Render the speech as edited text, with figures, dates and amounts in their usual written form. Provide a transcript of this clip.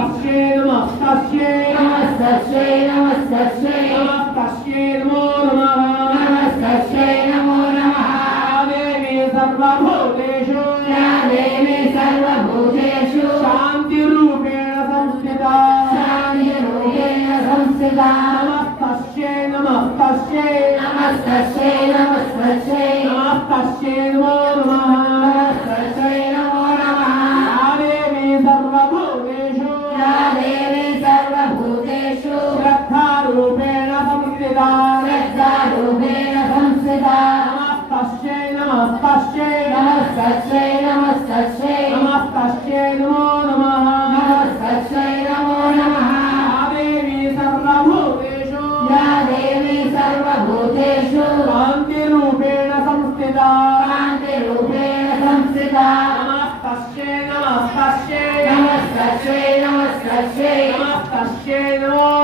तस्यै नमः तस्यै नमस्तस्यै नमस्तस्यै नमः तस्यै नमो नमः नमस्तस्यै नमो नमः या देवी सर्वभूतेषु या देवी सर्वभूतेषु शान्तिरूपेण संस्थिता शान्तिरूपेण संस्थिता नमस्तस्यै नमः तस्यै नमस्तस्यै नमस्तस्यै नमः तस्यै नमो नमः नमस्तस्यै नमो नमः या देवी सर्वभूतेषु या देवी सर्वभूतेषु श्रद्धारूपेण संस्थिता श्रद्धारूपेण संस्थिता नमस्तस्यै नमः तस्यै नमस्तस्यै नमस्तस्यै नमस्तस्यै नमो नमः नमस्तस्यै नमो नमः या देवी सर्वभूतेषु या देवी सर्वभूतेषु शान्तिरूपेण संस्थिता शान्तिरूपेण संस्थिता नमस्तस्यै नमस्तस्यै नमस्तस्यै नमस्तस्यै नमस्तस्यै नमो